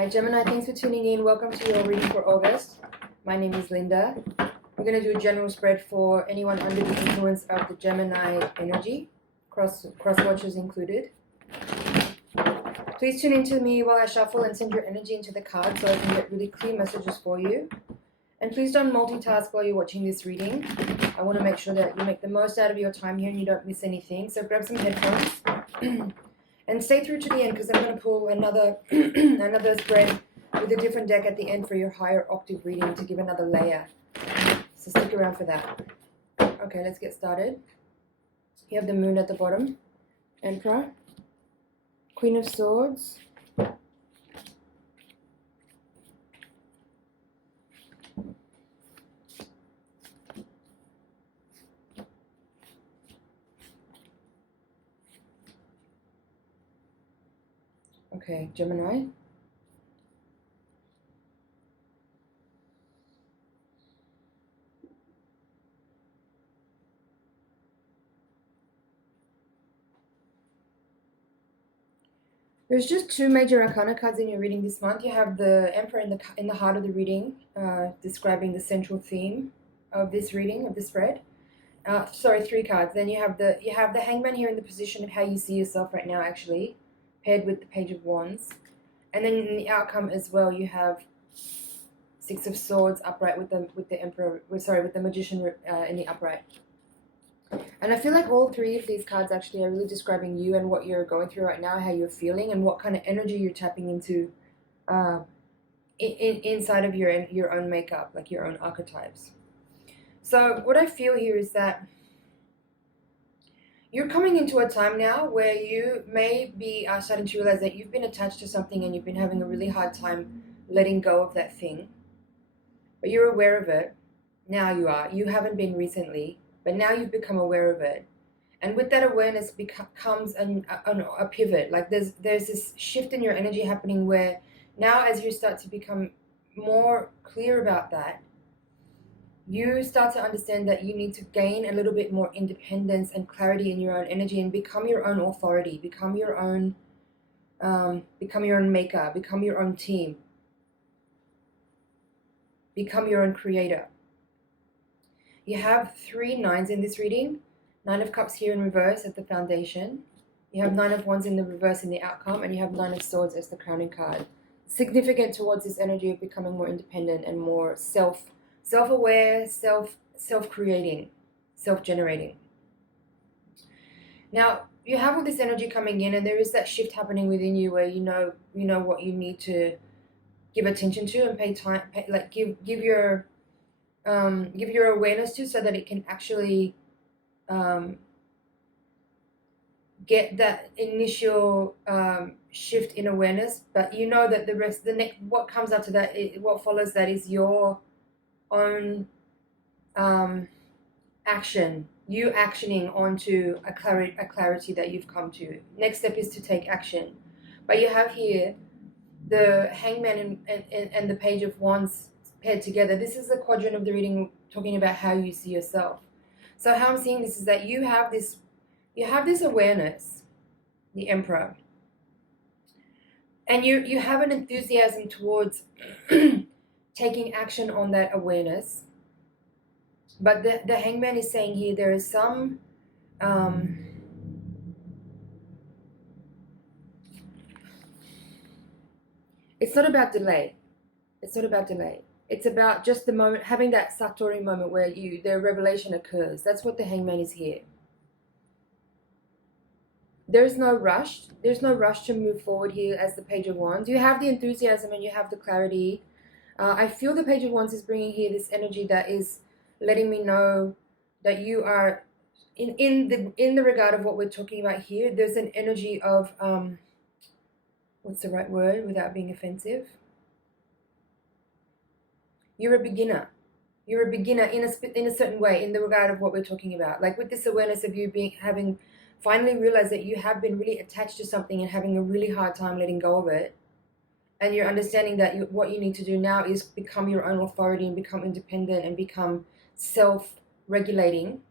Hi Gemini, thanks for tuning in. Welcome to your reading for August. My name is Linda. We're going to do a general spread for anyone under the influence of the Gemini energy, cross watchers included. Please tune in to me while I shuffle and send your energy into the cards so I can get really clear messages for you. And please don't multitask while you're watching this reading. I want to make sure that you make the most out of your time here and you don't miss anything. So grab some headphones. And stay through to the end because I'm going to pull another another spread with a different deck at the end for your higher octave reading to give another layer. So stick around for that. Okay, let's get started. You have the Moon at the bottom, Emperor, Queen of Swords, okay, Gemini, there's just two major arcana cards in your reading this month. You have the Emperor in the heart of the reading, describing the central theme of this reading, of the spread. Sorry, three cards. Then you have the Hangman here in the position of how you see yourself right now, actually, paired with the Page of Wands. And then in the outcome as well, you have Six of Swords upright with the Emperor. Sorry, with the Magician in the upright. And I feel like all three of these cards actually are really describing you and what you're going through right now, how you're feeling, and what kind of energy you're tapping into inside of your own makeup, like your own archetypes. So what I feel here is that you're coming into a time now where you may be starting to realize that you've been attached to something and you've been having a really hard time letting go of that thing. But you're aware of it. Now you are. You haven't been recently, but now you've become aware of it. And with that awareness comes a pivot. Like there's this shift in your energy happening where now as you start to become more clear about that, you start to understand that you need to gain a little bit more independence and clarity in your own energy and become your own authority, become your own maker, become your own team, become your own creator. You have 3 nines in this reading. 9 of Cups here in reverse at the foundation. You have 9 of Wands in the reverse in the outcome, and you have 9 of Swords as the crowning card. Significant towards this energy of becoming more independent and more self-aware, self-creating, self-generating. Now, you have all this energy coming in, and there is that shift happening within you where you know what you need to give attention to and pay time, give your awareness to, so that it can actually get that initial shift in awareness. But you know that what comes after that, what follows that is your own action, you actioning onto a clarity that you've come to. Next step is to take action. But you have here the Hangman and the Page of Wands paired together. This is the quadrant of the reading talking about how you see yourself. So how I'm seeing this is that you have this awareness, the Emperor, and you have an enthusiasm towards taking action on that awareness. But the Hangman is saying here there is some it's not about delay. It's not about delay. It's about just the moment, having that Satori moment where the revelation occurs. That's what the Hangman is here. There's no rush. There's no rush to move forward here as the Page of Wands. You have the enthusiasm and you have the clarity. I feel the Page of Wands is bringing here this energy that is letting me know that you are in the regard of what we're talking about here. There's an energy of what's the right word without being offensive? You're a beginner. You're a beginner in a certain way in the regard of what we're talking about. Like with this awareness of you having finally realized that you have been really attached to something and having a really hard time letting go of it. And you're understanding that what you need to do now is become your own authority and become independent and become self-regulating.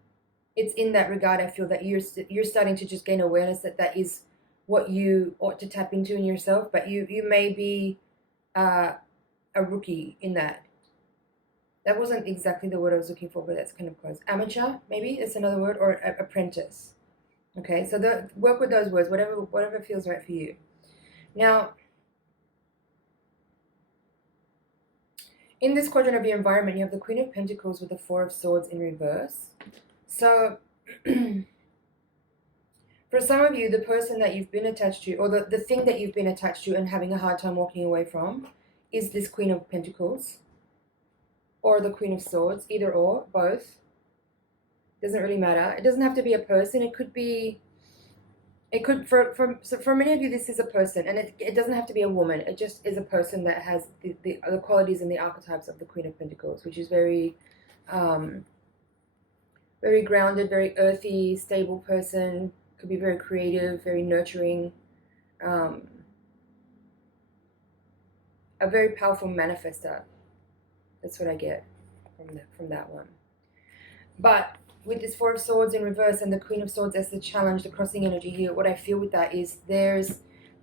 It's in that regard, I feel, that you're starting to just gain awareness that is what you ought to tap into in yourself. But you may be a rookie in that. That wasn't exactly the word I was looking for, but that's kind of close. Amateur, maybe it's another word, or apprentice. Okay, so work with those words, whatever feels right for you. Now, in this quadrant of your environment, you have the Queen of Pentacles with the Four of Swords in reverse. So, for some of you, the person that you've been attached to, or the thing that you've been attached to and having a hard time walking away from, is this Queen of Pentacles or the Queen of Swords, either or, both. Doesn't really matter. It doesn't have to be a person. It could be, so for many of you, this is a person, and it doesn't have to be a woman. It just is a person that has the qualities and the archetypes of the Queen of Pentacles, which is very, very grounded, very earthy, stable person. Could be very creative, very nurturing, a very powerful manifester. That's what I get from that one. But with this Four of Swords in reverse and the Queen of Swords as the challenge, the crossing energy here, what I feel with that is there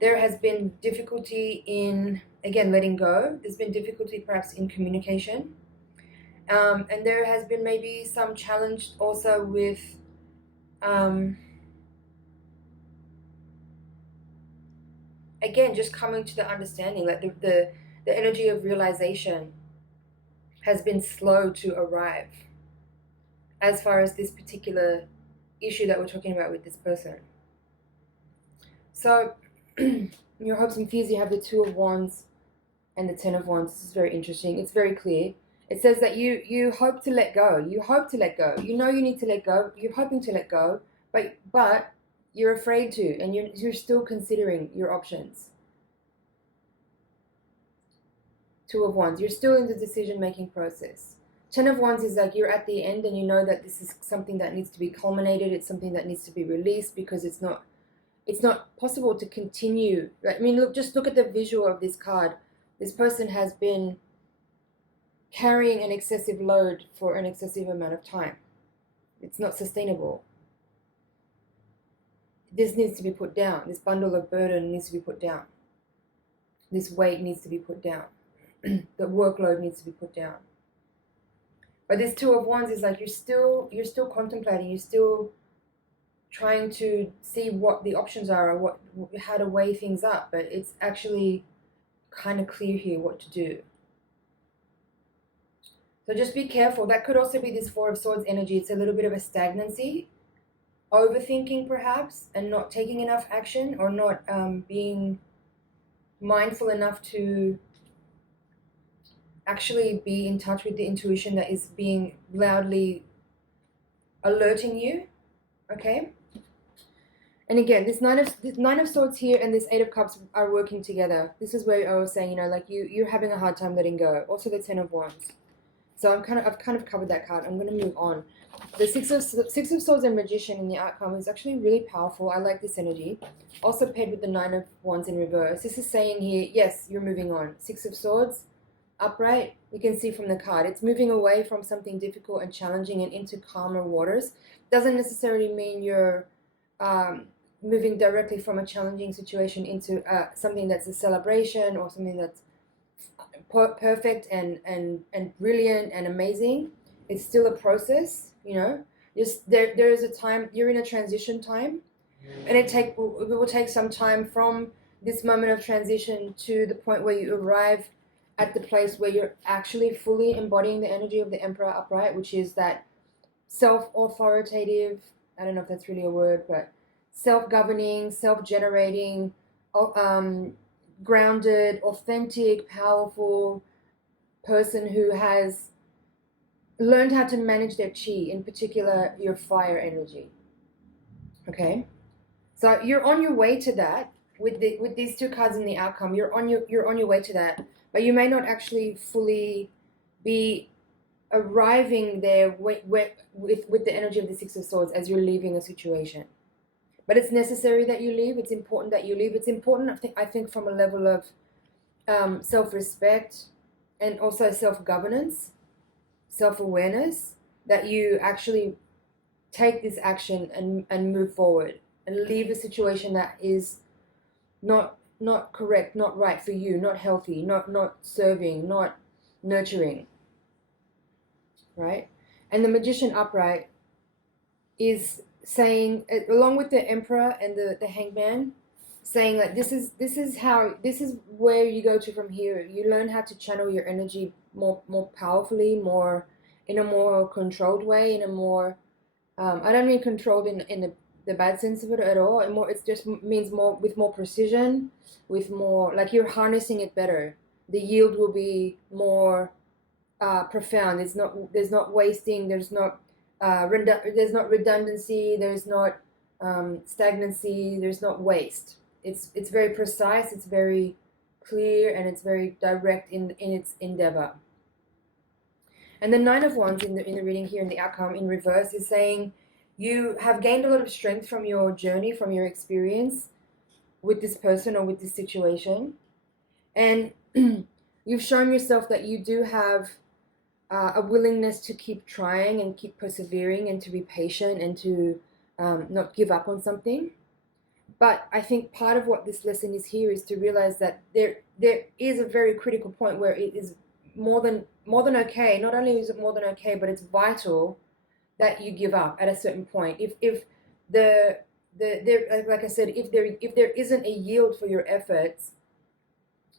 has been difficulty in, again, letting go. There's been difficulty perhaps in communication. And there has been maybe some challenge also with again, just coming to the understanding, like the energy of realization has been slow to arrive as far as this particular issue that we're talking about with this person. So in your hopes and fears, you have the Two of Wands and the Ten of Wands. This is very interesting. It's very clear. It says that you hope to let go. You hope to let go. You know you need to let go. You're hoping to let go, but you're afraid to, and you're still considering your options. Two of Wands. You're still in the decision-making process. Ten of Wands is like you're at the end and you know that this is something that needs to be culminated. It's something that needs to be released because it's not possible to continue. I mean, just look at the visual of this card. This person has been carrying an excessive load for an excessive amount of time. It's not sustainable. This needs to be put down. This bundle of burden needs to be put down. This weight needs to be put down. The workload needs to be put down. But this Two of Wands is like you're still contemplating. You're still trying to see what the options are or how to weigh things up. But it's actually kind of clear here what to do. So just be careful. That could also be this Four of Swords energy. It's a little bit of a stagnancy, overthinking perhaps, and not taking enough action, or not being mindful enough to actually be in touch with the intuition that is being loudly alerting you. Okay? And again, this Nine of Swords here and this Eight of Cups are working together. This is where I was saying, like you're having a hard time letting go. Also the Ten of Wands. So I've kind of covered that card. I'm going to move on. The Six of Swords and Magician in the outcome is actually really powerful. I like this energy. Also paired with the Nine of Wands in reverse. This is saying here, yes, you're moving on. Six of Swords, upright. You can see from the card. It's moving away from something difficult and challenging and into calmer waters. Doesn't necessarily mean you're moving directly from a challenging situation into something that's a celebration or something that's perfect and brilliant and amazing. It's still a process, there is a time, you're in a transition time, and it will take some time from this moment of transition to the point where you arrive at the place where you're actually fully embodying the energy of the Emperor upright, which is that self-authoritative, I don't know if that's really a word, but self-governing, self-generating, grounded, authentic, powerful person who has learned how to manage their chi, in particular your fire energy. Okay, so you're on your way to that with these two cards in the outcome. You're on your way to that, but you may not actually fully be arriving there with the energy of the Six of Swords as you're leaving a situation. But it's necessary that you leave. It's important that you leave. It's important, I think from a level of self-respect and also self-governance, self-awareness, that you actually take this action and move forward and leave a situation that is not not correct, not right for you, not healthy, not serving, not nurturing, right? And the Magician upright is saying, along with the Emperor and the Hangman, saying that this is where you go to from here. You learn how to channel your energy more powerfully, more in a more controlled way, in a more I don't mean controlled in the bad sense of it at all. And more, it just means more with more precision, with more like you're harnessing it better. The yield will be more profound. There's not wasting. There's not redundancy. There's not stagnancy. There's not waste. It's very precise. It's very clear, and it's very direct in its endeavor. And the Nine of Wands in the reading here in the outcome in reverse is saying you have gained a lot of strength from your journey, from your experience with this person or with this situation, and you've shown yourself that you do have a willingness to keep trying and keep persevering and to be patient and to not give up on something. But I think part of what this lesson is here is to realize that there is a very critical point where it is more than okay. Not only is it more than okay, but it's vital that you give up at a certain point. If the like I said, if there isn't a yield for your efforts,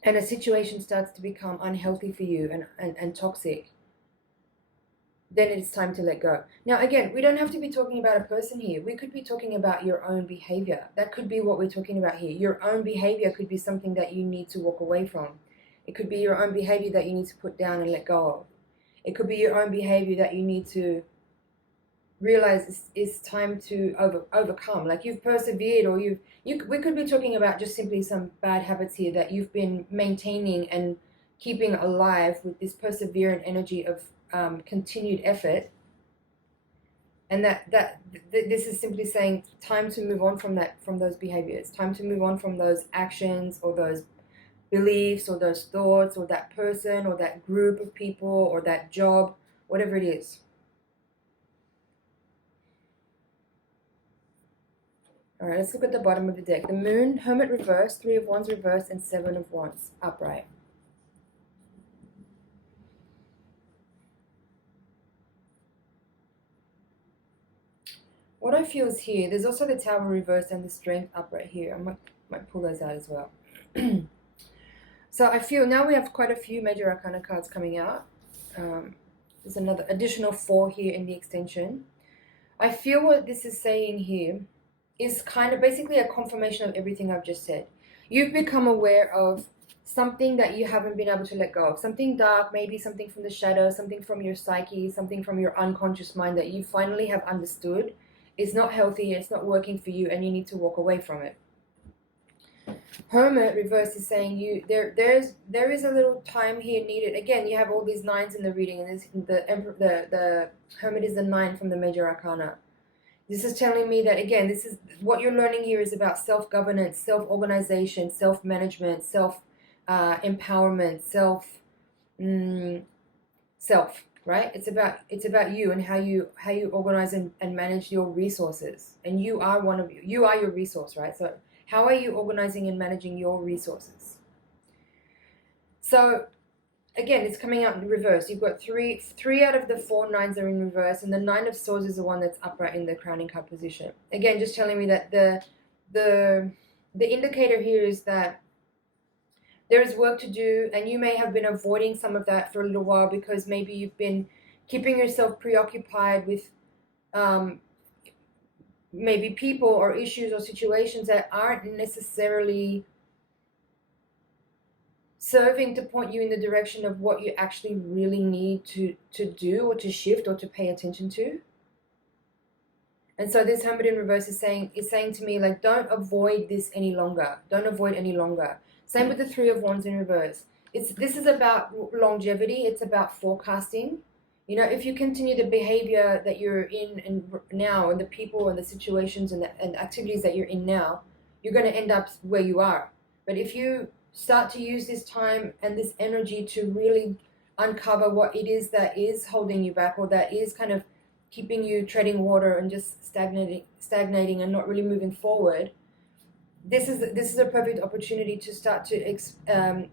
and a situation starts to become unhealthy for you and toxic, then it's time to let go. Now, again, we don't have to be talking about a person here. We could be talking about your own behavior. That could be what we're talking about here. Your own behavior could be something that you need to walk away from. It could be your own behavior that you need to put down and let go of. It could be your own behavior that you need to realize is time to overcome. Like you've persevered, or we could be talking about just simply some bad habits here that you've been maintaining and keeping alive with this perseverant energy of continued effort, and this is simply saying time to move on from those behaviors, time to move on from those actions or those beliefs or those thoughts or that person or that group of people or that job, whatever it is. All right, let's look at the bottom of the deck. The Moon, Hermit reverse, Three of Wands reverse, and Seven of Wands upright. What I feel is here, there's also the Tower reverse and the Strength upright here. I might pull those out as well. So I feel now we have quite a few major arcana cards coming out. There's another additional 4 here in the extension. I feel what this is saying here is kind of basically a confirmation of everything I've just said. You've become aware of something that you haven't been able to let go of. Something dark, maybe something from the shadow, something from your psyche, something from your unconscious mind that you finally have understood is not healthy, it's not working for you, and you need to walk away from it. Hermit reverse is saying there is a little time here needed. Again, you have all these 9s in the reading, and the Hermit is the 9 from the major arcana. This is telling me that, again, this is what you're learning here is about self-governance, self-organization, self-management, self-empowerment, self, right? It's about you and how you organize and manage your resources. And you are your resource, right? So how are you organizing and managing your resources? So again, it's coming out in reverse. You've got three out of the 4 9s are in reverse, and the 9 of Swords is the one that's upright in the crowning card position. Again, just telling me that the indicator here is that there is work to do, and you may have been avoiding some of that for a little while because maybe you've been keeping yourself preoccupied with maybe people or issues or situations that aren't necessarily serving to point you in the direction of what you actually really need to do or to shift or to pay attention to. And so this Hermit in reverse is saying to me, like, don't avoid this any longer. Don't avoid any longer. Same with the Three of Wands in reverse. This is about longevity. It's about forecasting. You know, if you continue the behavior that you're in and now, and the people and the situations and the activities that you're in now, you're going to end up where you are. But if you start to use this time and this energy to really uncover what it is that is holding you back, or that is kind of keeping you treading water and just stagnating and not really moving forward, this is a perfect opportunity to start to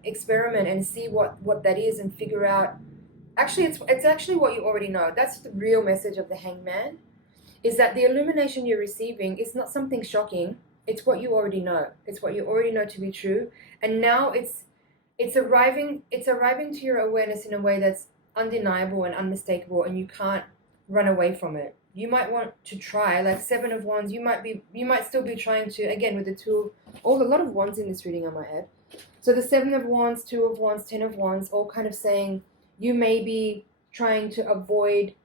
experiment and see what that is and figure out. Actually, it's actually what you already know. That's the real message of the Hangman, is that the illumination you're receiving is not something shocking. It's what you already know. It's what you already know to be true, and now it's arriving to your awareness in a way that's undeniable and unmistakable, and you can't run away from it. You might want to try, like Seven of Wands. You might still be trying to, again, with the two, a lot of wands in this reading, I might add. So the Seven of Wands, Two of Wands, Ten of Wands, all kind of saying you may be trying to avoid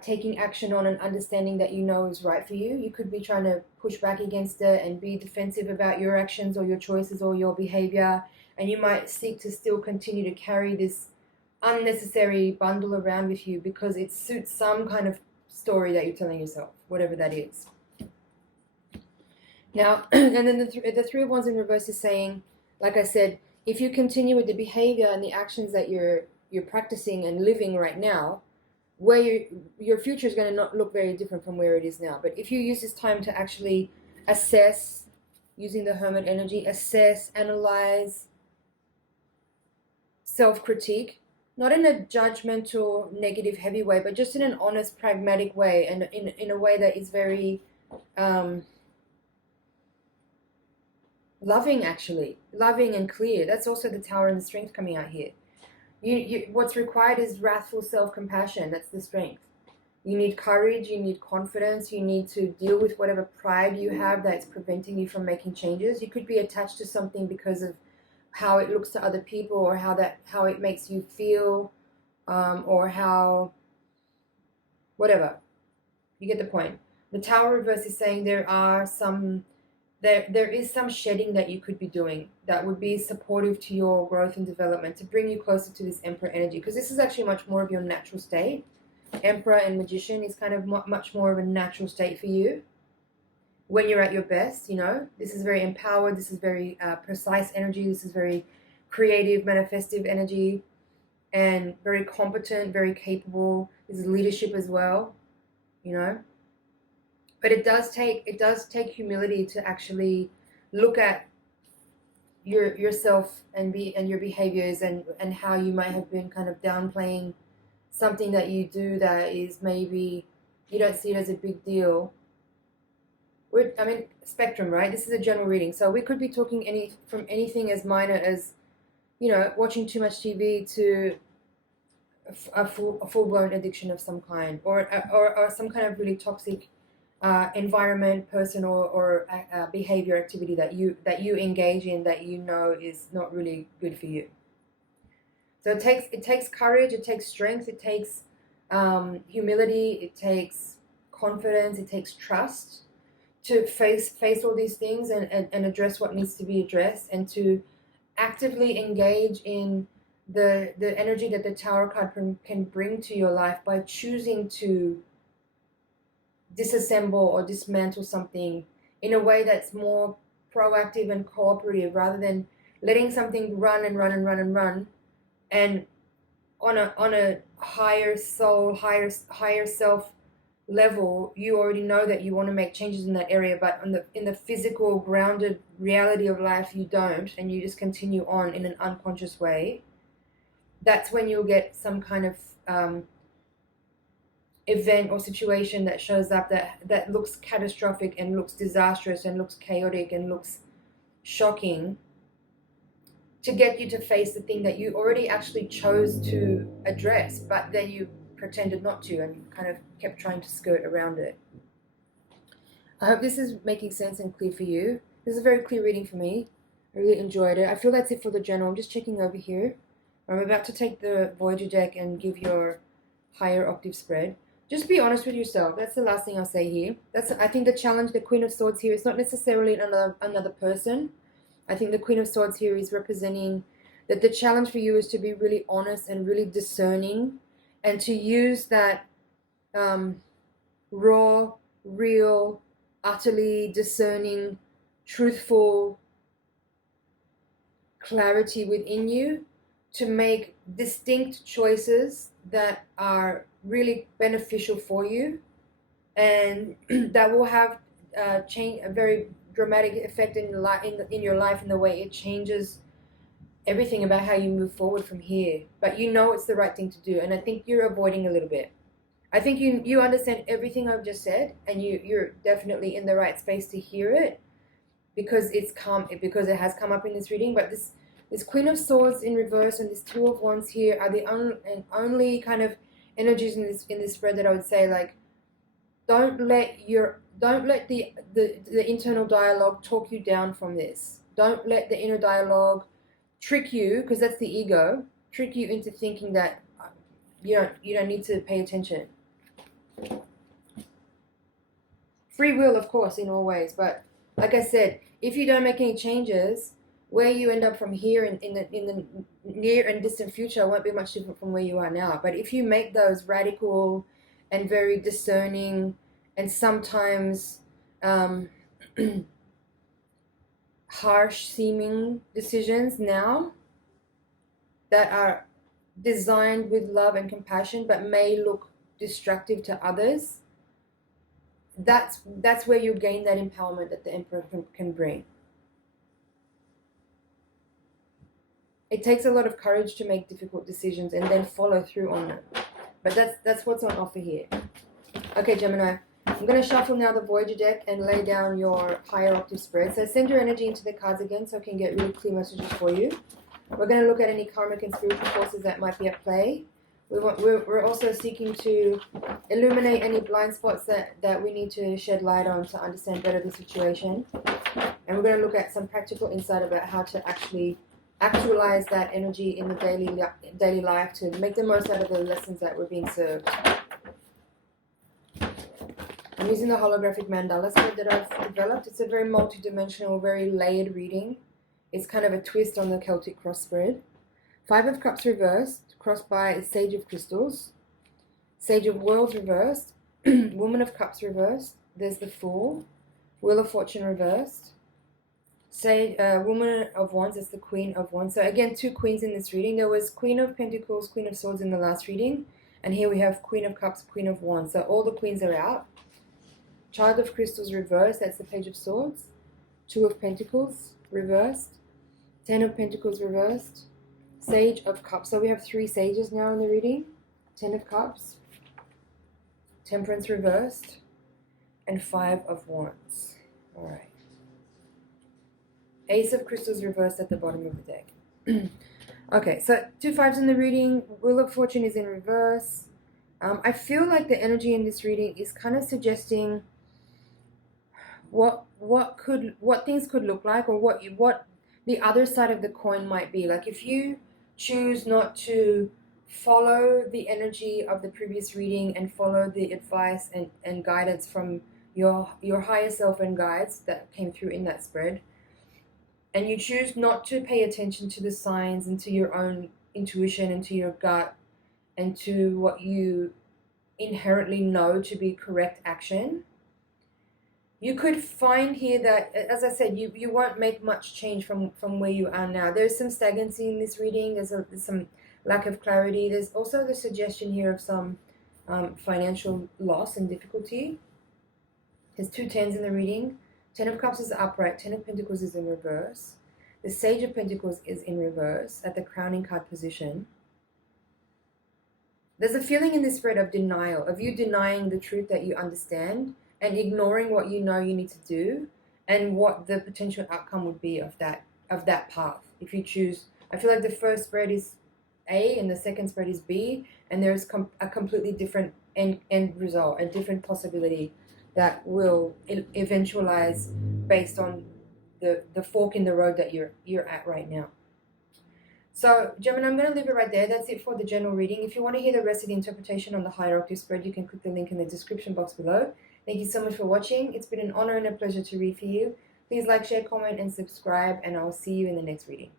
taking action on an understanding that you know is right for you. You could be trying to push back against it and be defensive about your actions or your choices or your behavior, and you might seek to still continue to carry this unnecessary bundle around with you because it suits some kind of story that you're telling yourself, whatever that is. Now, and then the Three of Wands in reverse is saying, like I said, if you continue with the behavior and the actions that you're practicing and living right now, where your future is going to not look very different from where it is now. But if you use this time to actually assess, using the Hermit energy, assess, analyze, self-critique, not in a judgmental, negative, heavy way, but just in an honest, pragmatic way, and in a way that is very loving, actually. Loving and clear. That's also the Tower and the Strength coming out here. What's required is wrathful self-compassion. That's the strength. You need courage, you need confidence, you need to deal with whatever pride you have that's preventing you from making changes. You could be attached to something because of how it looks to other people, or how it makes you feel, or how, whatever. You get the point. The Tower reverse is saying there is some shedding that you could be doing that would be supportive to your growth and development, to bring you closer to this Emperor energy, because this is actually much more of your natural state. Emperor and Magician is kind of much more of a natural state for you when you're at your best. This is very empowered, this is very precise energy, this is very creative, manifestive energy, and very competent, very capable. This is leadership as well, but it does take humility to actually look at yourself and your behaviors and how you might have been kind of downplaying something that you do that is maybe you don't see it as a big deal. Spectrum, right? This is a general reading, so we could be talking from anything as minor as watching too much TV to a full-blown addiction of some kind, or some kind of really toxic environment, person, or behavior, activity that you engage in that is not really good for you. So it takes courage, it takes strength, it takes humility, it takes confidence, it takes trust to face all these things and address what needs to be addressed, and to actively engage in the energy that the Tower card can bring to your life by choosing to disassemble or dismantle something in a way that's more proactive and cooperative, rather than letting something run and run and run and run, and on a higher soul, higher self level, you already know that you want to make changes in that area, but in the physical, grounded reality of life, you don't, and you just continue on in an unconscious way. That's when you'll get some kind of event or situation that shows up that looks catastrophic and looks disastrous and looks chaotic and looks shocking, to get you to face the thing that you already actually chose to address, but then you pretended not to and you kind of kept trying to skirt around it. I hope this is making sense and clear for you. This is a very clear reading for me. I really enjoyed it. I feel that's it for the general. I'm just checking over here. I'm about to take the Voyager deck and give your higher octave spread. Just be honest with yourself. That's the last thing I'll say here. I think the challenge, the Queen of Swords here, is not necessarily another person. I think the Queen of Swords here is representing that the challenge for you is to be really honest and really discerning, and to use that raw, real, utterly discerning, truthful clarity within you to make distinct choices that are really beneficial for you, and that will have a very dramatic effect in your life, in your life, in the way it changes everything about how you move forward from here. But you know it's the right thing to do, and I think you're avoiding a little bit. I think you understand everything I've just said, and you're definitely in the right space to hear it, because because it has come up in this reading. But this Queen of Swords in reverse and this Two of Wands here are the only kind of energies in this spread that I would say, like, don't let the internal dialogue talk you down from this. Don't let the inner dialogue trick you, because that's the ego, trick you into thinking that you don't need to pay attention. Free will, of course, in all ways, but like I said, if you don't make any changes, where you end up from here in the near and distant future won't be much different from where you are now. But if you make those radical and very discerning and sometimes harsh seeming decisions now that are designed with love and compassion but may look destructive to others, that's where you gain that empowerment that the Emperor can bring. It takes a lot of courage to make difficult decisions and then follow through on them. But that's what's on offer here. Okay, Gemini, I'm going to shuffle now the Voyager deck and lay down your higher octave spread. So send your energy into the cards again so I can get really clear messages for you. We're going to look at any karmic and spiritual forces that might be at play. We're also seeking to illuminate any blind spots that we need to shed light on to understand better the situation. And we're going to look at some practical insight about how to actualize that energy in the daily life to make the most out of the lessons that we're being served. I'm using the holographic mandala spread that I've developed. It's a very multi-dimensional, very layered reading. It's kind of a twist on the Celtic cross spread. Five of Cups reversed, crossed by Sage of Crystals. Sage of Worlds reversed. Woman of Cups reversed. There's the Fool. Wheel of Fortune reversed. Woman of Wands is the Queen of Wands. So again, two queens in this reading. There was Queen of Pentacles, Queen of Swords in the last reading. And here we have Queen of Cups, Queen of Wands. So all the queens are out. Child of Crystals reversed. That's the Page of Swords. Two of Pentacles reversed. 10 of Pentacles reversed. Sage of Cups. So we have three sages now in the reading. 10 of Cups. Temperance reversed. And 5 of Wands. Alright. Ace of Crystals reversed at the bottom of the deck. Okay, so 2 5s in the reading. Wheel of Fortune is in reverse. I feel like the energy in this reading is kind of suggesting what things could look like, or what the other side of the coin might be. Like if you choose not to follow the energy of the previous reading and follow the advice and guidance from your higher self and guides that came through in that spread, and you choose not to pay attention to the signs and to your own intuition and to your gut and to what you inherently know to be correct action, you could find here that, as I said, you won't make much change from where you are now. There's some stagnancy in this reading. There's some lack of clarity. There's also the suggestion here of some financial loss and difficulty. There's 2 10s in the reading. 10 of Cups is upright. 10 of Pentacles is in reverse. The Sage of Pentacles is in reverse at the crowning card position. There's a feeling in this spread of denial, of you denying the truth that you understand and ignoring what you know you need to do and what the potential outcome would be of that path. If you choose, I feel like the first spread is A and the second spread is B, and there's a completely different end result, a different possibility that will eventualize based on the fork in the road that you're at right now. So, Gemini, I'm going to leave it right there. That's it for the general reading. If you want to hear the rest of the interpretation on the Higher Octave spread, you can click the link in the description box below. Thank you so much for watching. It's been an honor and a pleasure to read for you. Please like, share, comment, and subscribe, and I'll see you in the next reading.